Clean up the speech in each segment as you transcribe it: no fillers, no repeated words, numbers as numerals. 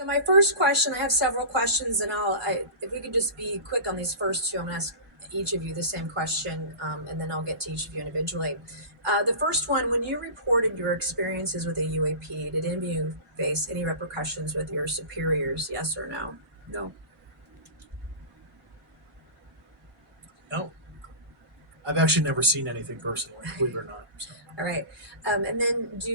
So my first question, I have several questions, and if we could just be quick on these first two, I'm going to ask each of you the same question, and then I'll get to each of you individually. The first one, when you reported your experiences with a UAP, did any of you face any repercussions with your superiors, yes or no? No. No. I've actually never seen anything personally, believe it or not. So. All right. And then do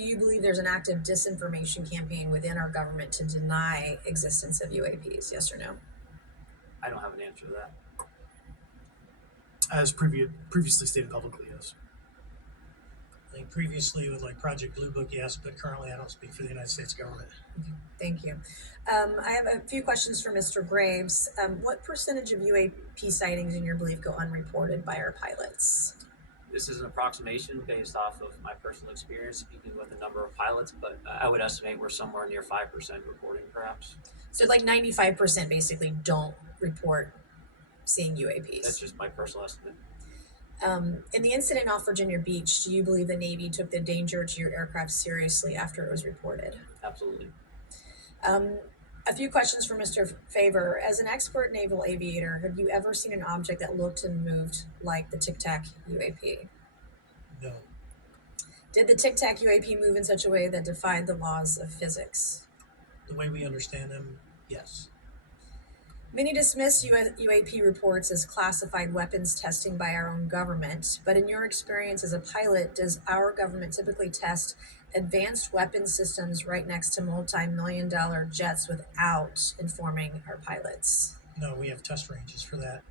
you believe there's an active disinformation campaign within our government to deny existence of UAPs, yes or no? I don't have an answer to that. As previously stated publicly, yes. I think previously with like Project Blue Book, yes, but currently I don't speak for the United States government. Thank you. I have a few questions for Mr. Graves. What percentage of UAP sightings, in your belief, go unreported by our pilots? This is an approximation based off of my personal experience speaking with a number of pilots, but I would estimate we're somewhere near 5% reporting, perhaps. So like 95% basically don't report seeing UAPs. That's just my personal estimate. In the incident off Virginia Beach, do you believe the Navy took the danger to your aircraft seriously after it was reported? Absolutely. A few questions for Mr. Favor. As an expert naval aviator, have you ever seen an object that looked and moved like the Tic Tac UAP? No. Did the Tic Tac UAP move in such a way that defied the laws of physics? The way we understand them, yes. Many dismiss UAP reports as classified weapons testing by our own government, but in your experience as a pilot, does our government typically test advanced weapon systems right next to multi-million-dollar jets without informing our pilots? No, we have test ranges for that.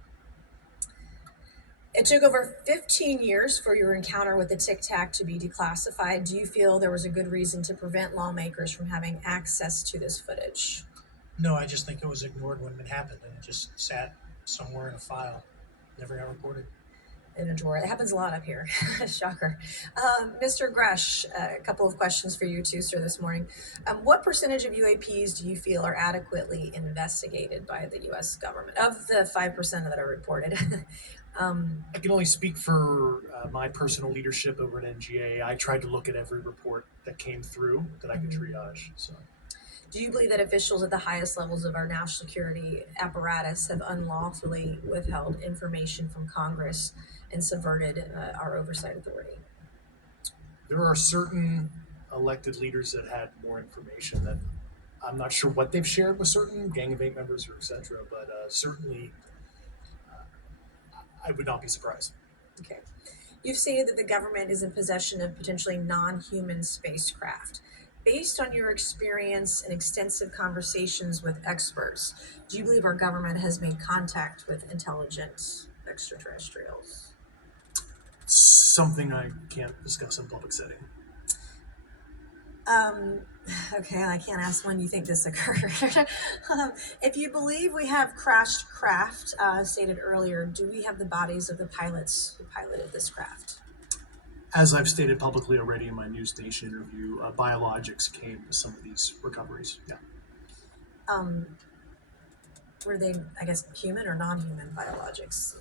It took over 15 years for your encounter with the Tic Tac to be declassified. Do you feel there was a good reason to prevent lawmakers from having access to this footage? No, I just think it was ignored when it happened and it just sat somewhere in a file. Never got reported. In a drawer. It happens a lot up here. Shocker. Mr. Gresh, a couple of questions for you too, sir, this morning. What percentage of UAPs do you feel are adequately investigated by the U.S. government? Of the 5% that are reported. I can only speak for my personal leadership over at NGA. I tried to look at every report that came through that I could triage. So. Do you believe that officials at the highest levels of our national security apparatus have unlawfully withheld information from Congress and subverted our oversight authority? There are certain elected leaders that had more information that I'm not sure what they've shared with certain Gang of Eight members or etc. But certainly I would not be surprised. Okay. You've stated that the government is in possession of potentially non-human spacecraft. Based on your experience and extensive conversations with experts, do you believe our government has made contact with intelligent extraterrestrials? Something I can't discuss in public setting. Okay, I can't ask when you think this occurred. If you believe we have crashed craft, stated earlier, do we have the bodies of the pilots who piloted this craft? As I've stated publicly already in my News Nation interview, biologics came to some of these recoveries. Yeah. Were they, I guess, human or non-human biologics?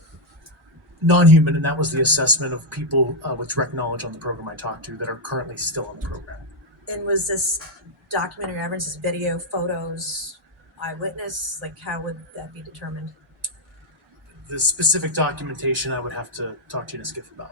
Non-human, and that was the assessment of people with direct knowledge on the program I talked to that are currently still on the program. And was this documentary evidence, this video, photos, eyewitness? Like, how would that be determined? The specific documentation I would have to talk to you in a skiff about.